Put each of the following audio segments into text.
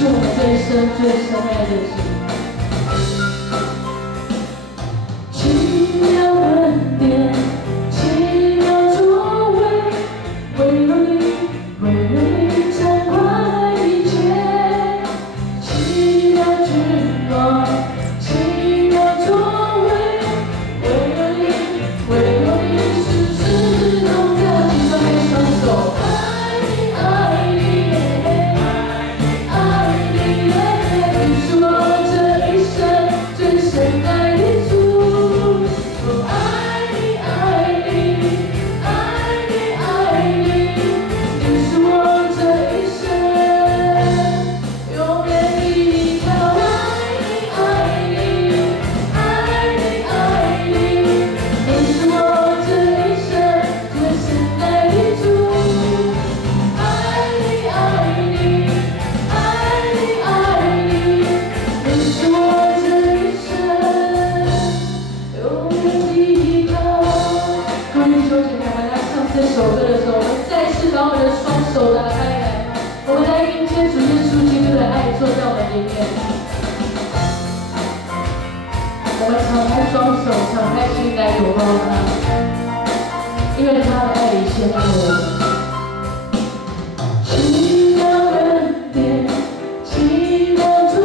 是我们最深爱的事。奇妙恩典，奇妙作为，为了你偿还一切。奇妙君王，奇妙作为，为了你世事都在你双手。爱你，爱你，爱你，爱你，是我。首歌的时候，我们再次把我们的双手打开来，我们来迎接主耶稣基督的爱坐在我们里面。我们敞开双手，敞开心来拥抱他，因为他的爱已先爱我们。奇妙恩典，奇妙作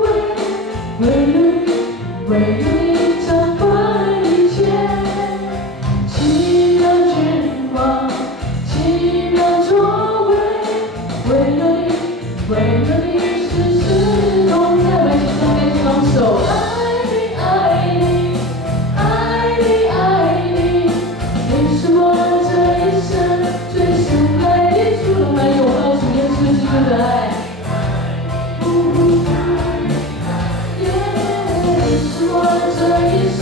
为，为了你，为了你掌管一切。 奇妙君王，奇妙作为，为了你，为了你，世世同在。我们一起张开双手，爱你，爱你，爱你，爱你，你是我这一生最深爱的主。我们来拥抱主耶稣基督的爱。你是我这一生。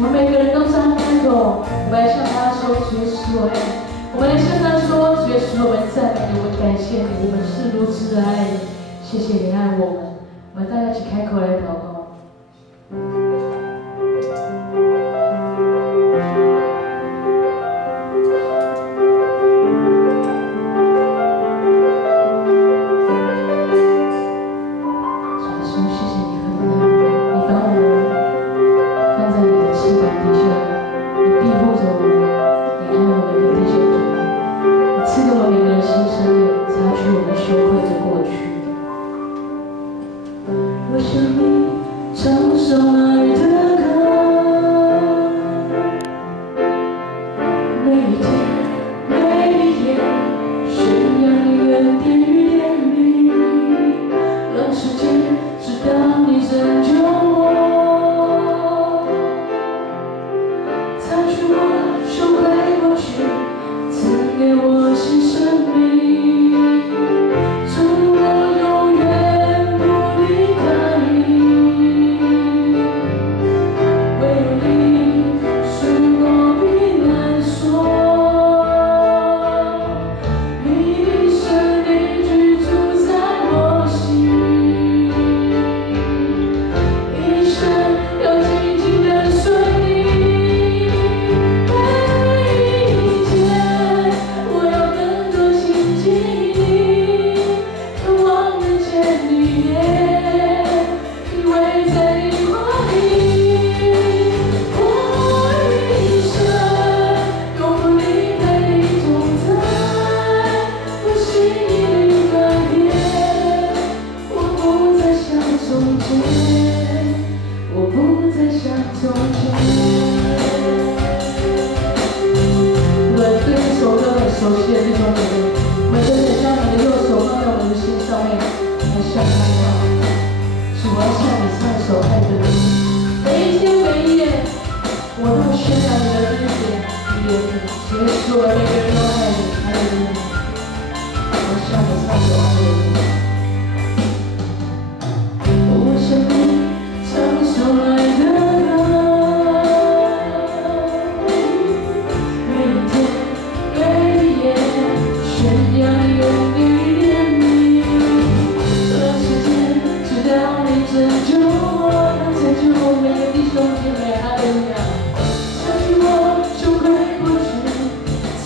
我们来向他说：“主耶稣，我爱你。”我们来向他说：“主耶稣，我们赞美你，我们感谢你，我们是如此的爱你。谢谢你爱我们。”我们大家一起开口来祷告。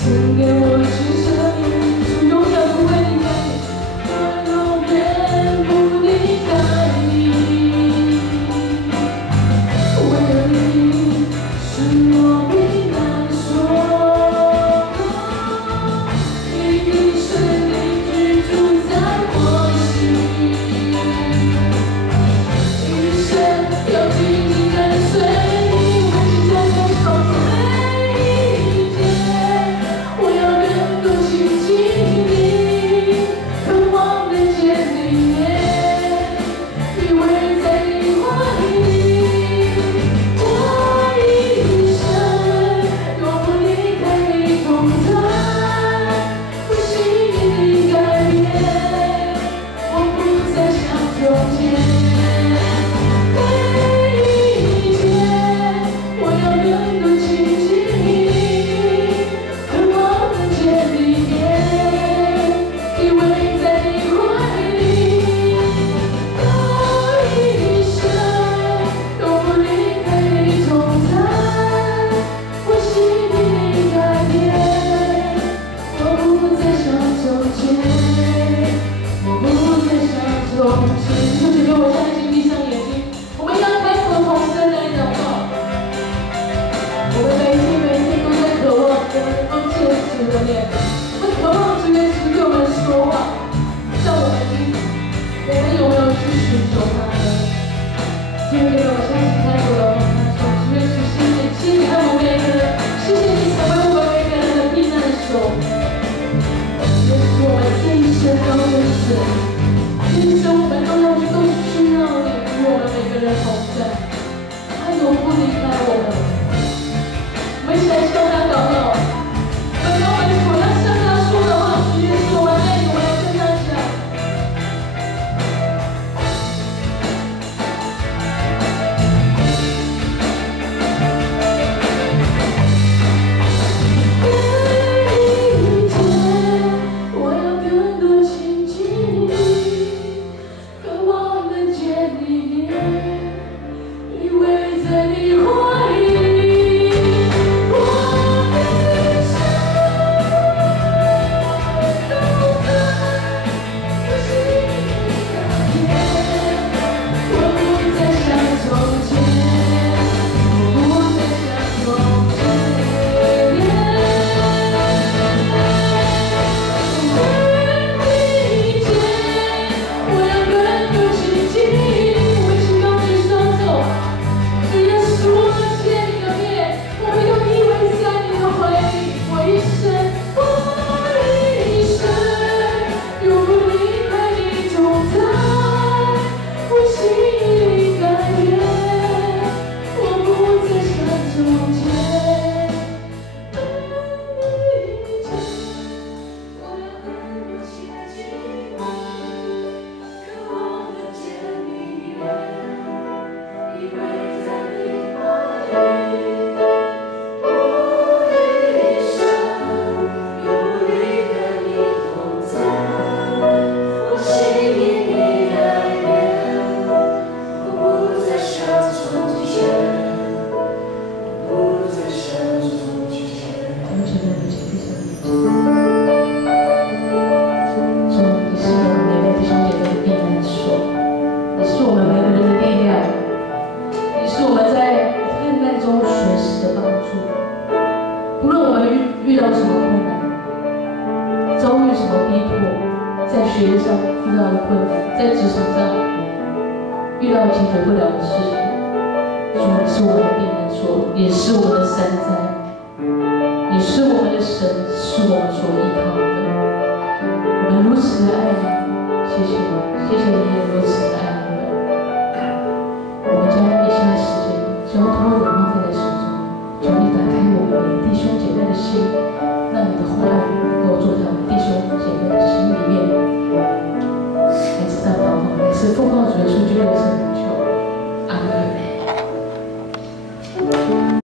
赐给我一生命，主永远不会离开你。主的脸，我渴望主耶稣对我们说话，让我们有没有去寻求他呢？所以我相信在座的说，主耶稣，谢谢他们每一个人，谢谢你成为我们每个人的避难所。耶稣，我们这一生都认识，这一生我们都需要你与我们每个人同在，他永不离开我们。我们一起来向他祷告。我要向他说的话，主耶稣，我们爱你，我要跟他讲。我要更多亲近你，渴望能见你面，依偎在你怀里。遇到什么困难，遭遇什么逼迫，在学业上遇到的困难，在职场上遇到解决不了的事情，主是我们的避难所，也是我们的山寨。